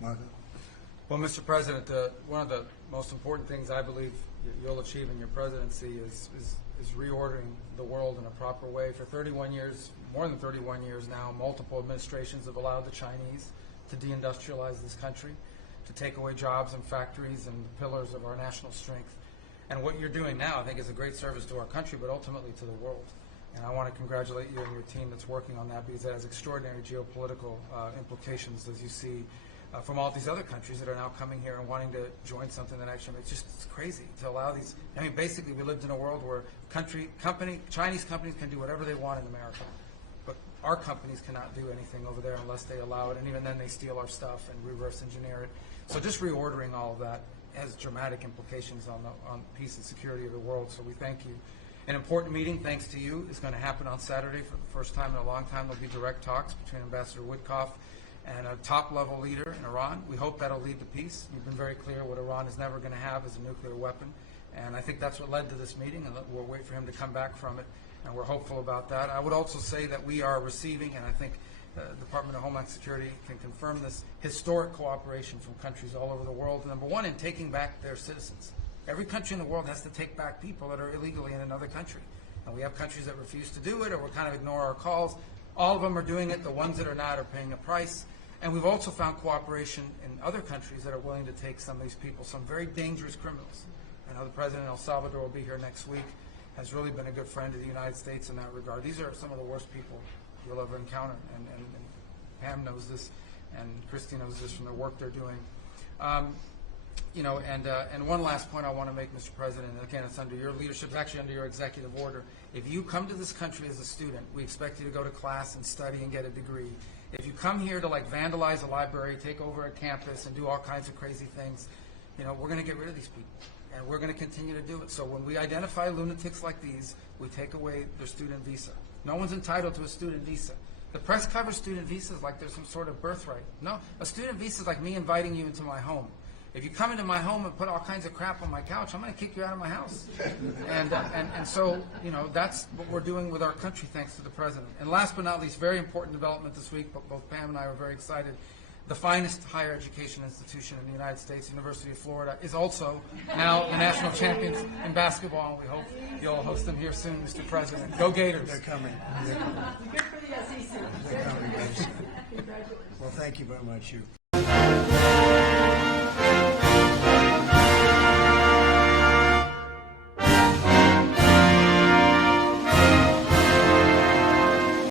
Martha? Well, Mr. President, one of the most important things I believe you'll achieve in your presidency is reordering the world in a proper way. For 31 years, more than 31 years now, multiple administrations have allowed the Chinese to deindustrialize this country, to take away jobs and factories and the pillars of our national strength. And what you're doing now, I think, is a great service to our country, but ultimately to the world. And I want to congratulate you and your team that's working on that, because it has extraordinary geopolitical implications, as you see from all these other countries that are now coming here and wanting to join something that actually makes it's crazy to allow these. I mean, basically, we lived in a world where Chinese companies can do whatever they want in America, but our companies cannot do anything over there unless they allow it, and even then they steal our stuff and reverse engineer it. So just reordering all of that has dramatic implications on peace and security of the world, so we thank you. An important meeting, thanks to you, is going to happen on Saturday for the first time in a long time. There'll be direct talks between Ambassador Woodcock and a top-level leader in Iran. We hope that'll lead to peace. You've been very clear what Iran is never going to have is a nuclear weapon, and I think that's what led to this meeting, and we'll wait for him to come back from it, and we're hopeful about that. I would also say that we are receiving, and I think the Department of Homeland Security can confirm this, historic cooperation from countries all over the world. Number one, in taking back their citizens. Every country in the world has to take back people that are illegally in another country. And we have countries that refuse to do it or will kind of ignore our calls. All of them are doing it. The ones that are not are paying a price. And we've also found cooperation in other countries that are willing to take some of these people, some very dangerous criminals. I know the President of El Salvador will be here next week, has really been a good friend of the United States in that regard. These are some of the worst people you'll ever encounter. And Pam knows this, and Christy knows this from the work they're doing. And one last point I want to make, Mr. President, and again, it's under your leadership, it's actually under your executive order. If you come to this country as a student, we expect you to go to class and study and get a degree. If you come here to vandalize a library, take over a campus, and do all kinds of crazy things, we're going to get rid of these people, and we're going to continue to do it. So when we identify lunatics like these, we take away their student visa. No one's entitled to a student visa. The press covers student visas like there's some sort of birthright. No, a student visa is like me inviting you into my home. If you come into my home and put all kinds of crap on my couch, I'm going to kick you out of my house. And so, that's what we're doing with our country, thanks to the President. And last but not least, very important development this week, but both Pam and I were very excited. The finest higher education institution in the United States, University of Florida, is also now the national champions in basketball, and we hope you'll host them here soon, Mr. President. Go Gators. They're coming. Good for the SEC. They're coming. Congratulations. Well, thank you very much.